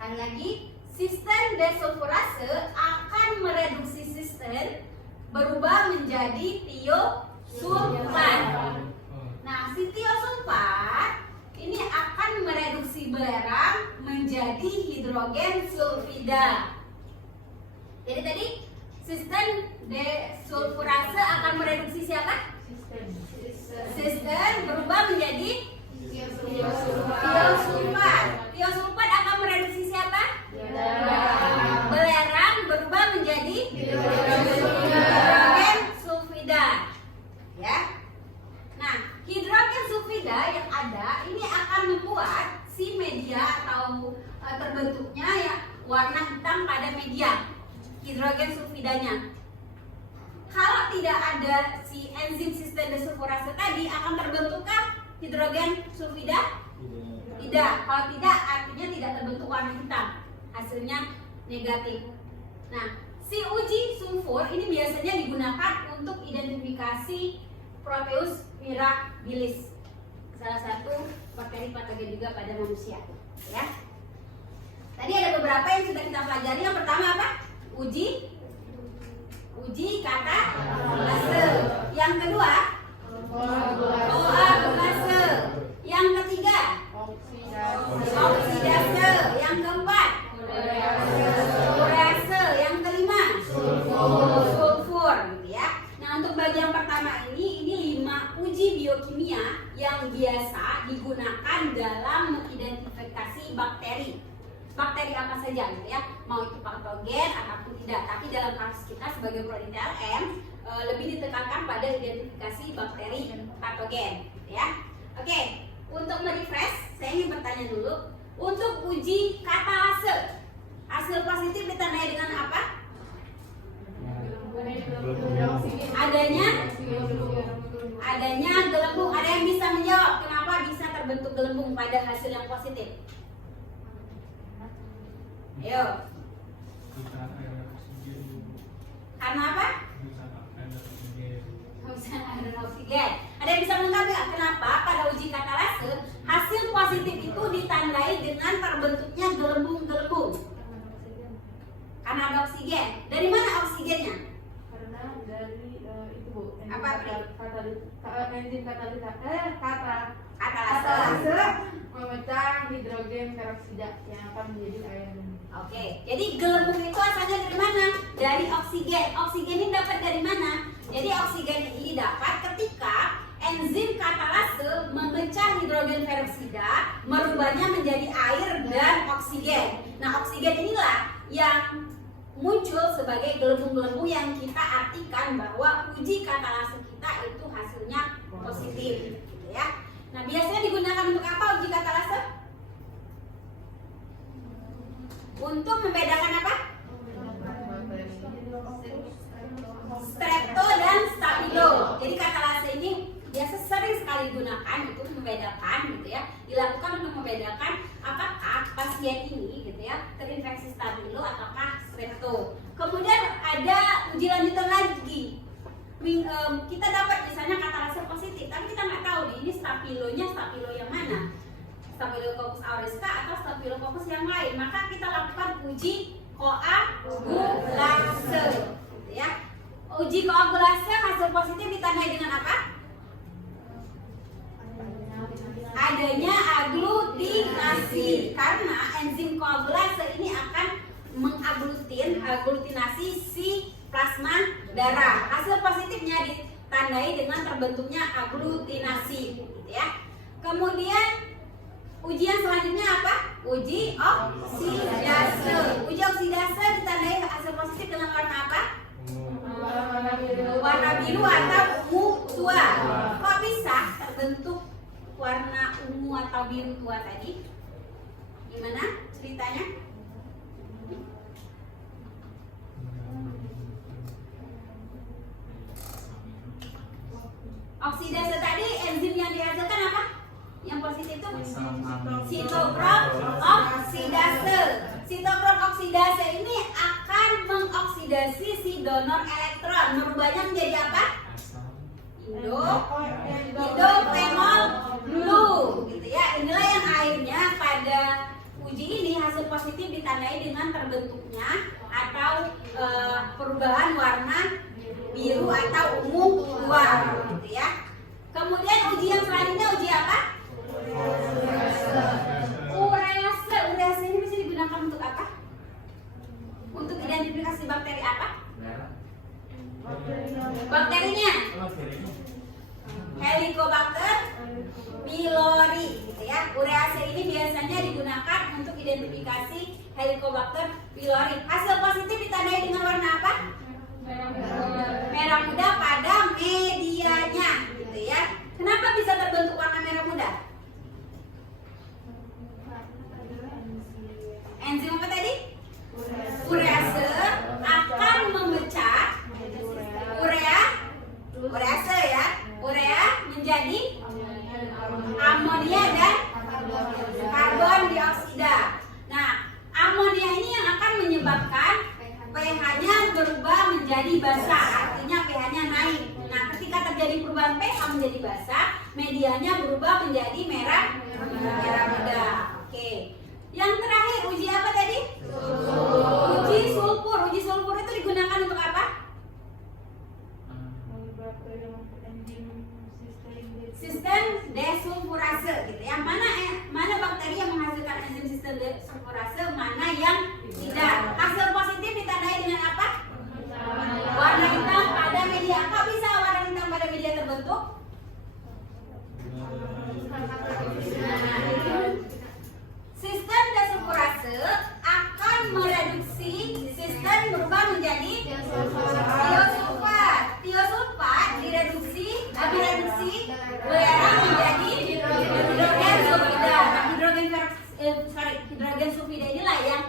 Sekali lagi, sistem desulfurase akan mereduksi sistem berubah menjadi tiosulfat. Nah, si tiosulfat ini akan mereduksi belerang menjadi hidrogen sulfida. Jadi tadi sistem desulfurase akan mereduksi siapa? Sistem berubah menjadi tiosulfat. Tiosulfat akan mereduksi siapa? Belerang berubah menjadi hidrogen sulfida. Ya. Nah, hidrogen sulfida yang ada ini akan membuat si media atau terbentuknya ya warna hitam pada media hidrogen sulfidanya. Kalau tidak ada si enzim sistem desulfurase tadi, akan terbentukkah hidrogen sulfida? Tidak. Kalau tidak, artinya tidak terbentuk warna hitam. Hasilnya negatif. Nah, si uji sulfur ini biasanya digunakan untuk identifikasi Proteus mirabilis, salah satu bakteri patogen juga pada manusia. Ya. Tadi ada beberapa yang sudah kita pelajari. Yang pertama apa? Uji katalase. Yang kedua, koagulase. Yang ketiga, oksidase. Yang keempat, urease. Yang kelima, sulfur, gitu ya. Nah, untuk bagian pertama ini 5 uji biokimia yang biasa digunakan dalam mengidentifikasi bakteri. Bakteri apa saja gitu ya, mau itu patogen ataupun tidak. Tapi dalam kasus kita sebagai prodi TLM lebih ditekankan pada identifikasi bakteri patogen gitu ya. Oke, untuk merefresh saya ingin bertanya dulu, untuk uji katalase hasil positif ditandai dengan apa? Adanya gelembung. Ada yang bisa menjawab kenapa bisa terbentuk gelembung pada hasil yang positif? Ayo. Karena apa? Ada oksigen. Ada yang bisa menangkap nggak kenapa pada uji katalase hasil positif itu ditandai dengan terbentuknya gelembung-gelembung? Karena ada oksigen. Dari mana oksigennya? Karena dari itu Bu. Apa? Enzim Katalase memecah hidrogen peroksida yang akan menjadi air. Oke, jadi gelembung itu asalnya dari mana? Dari oksigen. Oksigen ini dapat dari mana? Jadi oksigen ini dapat ketika enzim katalase memecah hidrogen peroksida, merubahnya menjadi air dan oksigen. Nah, oksigen inilah yang muncul sebagai gelembung-gelembung yang kita artikan bahwa uji katalase kita itu hasilnya positif, gitu ya. Nah, biasanya digunakan untuk apa uji katalase? Untuk membedakan apa? Strepto dan stabilo. Jadi katalase ini biasa sering sekali digunakan untuk membedakan gitu ya. Dilakukan untuk membedakan apakah pasien ini gitu ya terinfeksi stabilo ataukah strepto. Kemudian ada uji lanjutan lagi. Kita dapat misalnya katalase positif, tapi kita nggak tahu nih ini stabilo yang mana, Staphylococcus aureus atau Staphylococcus yang lain. Maka kita lakukan uji koagulase, gitu ya. Uji koagulase hasil positif ditandai dengan apa? Adanya aglutinasi, karena enzim koagulase ini akan aglutinasi si plasma darah. Hasil positifnya ditandai dengan terbentuknya aglutinasi, gitu ya. Kemudian uji yang selanjutnya apa? Uji oksidase. Uji oksidase ditandai hasil positif dengan warna apa? Warna biru atau ungu tua. Kok bisa terbentuk warna ungu atau biru tua tadi? Gimana ceritanya? Oksidase tadi enzim yang dihasilkan apa? Yang positif itu sitokrom oksidase. Sitokrom oksidase ini akan mengoksidasi si donor elektron, merubahnya menjadi apa? Indofenol blue, gitu ya. Inilah yang akhirnya pada uji ini hasil hasil positif ditandai dengan terbentuknya atau perubahan warna biru atau ungu luar, gitu ya. Kemudian uji yang selanjutnya uji apa? Urease. Urease ini bisa digunakan untuk apa? Untuk identifikasi bakteri apa? Bakterinya Helicobacter pylori, gitu ya. Urease ini biasanya digunakan untuk identifikasi Helicobacter pylori. Hasil positif ditandai dengan warna apa? Merah muda pada medianya, gitu ya. Kenapa bisa terbentuk warna merah muda? Enzim apa tadi? Urease akan memecah urease ya. Urea menjadi amonia dan karbon dioksida. Nah, amonia ini yang akan menyebabkan pH-nya berubah menjadi basa, artinya pH-nya naik. Nah, ketika terjadi perubahan pH menjadi basa, medianya berubah menjadi merah muda. Oke. Yang terakhir uji apa tadi? Uji sulfur. Uji sulfur itu digunakan untuk apa? Sistem desulfurase, gitu ya. Mana bakteri yang menghasilkan enzim sistem desulfurase, mana yang tidak. Hasil positif ditandai dengan apa? Warna hitam pada media. Kok bisa warna hitam pada media terbentuk? Sistem desulfurase akan mereduksi, sistem berubah menjadi tiosulfat. Tiosulfat direduksi belerang menjadi hidrogen sulfida. Nah, hidrogen sulfida inilah yang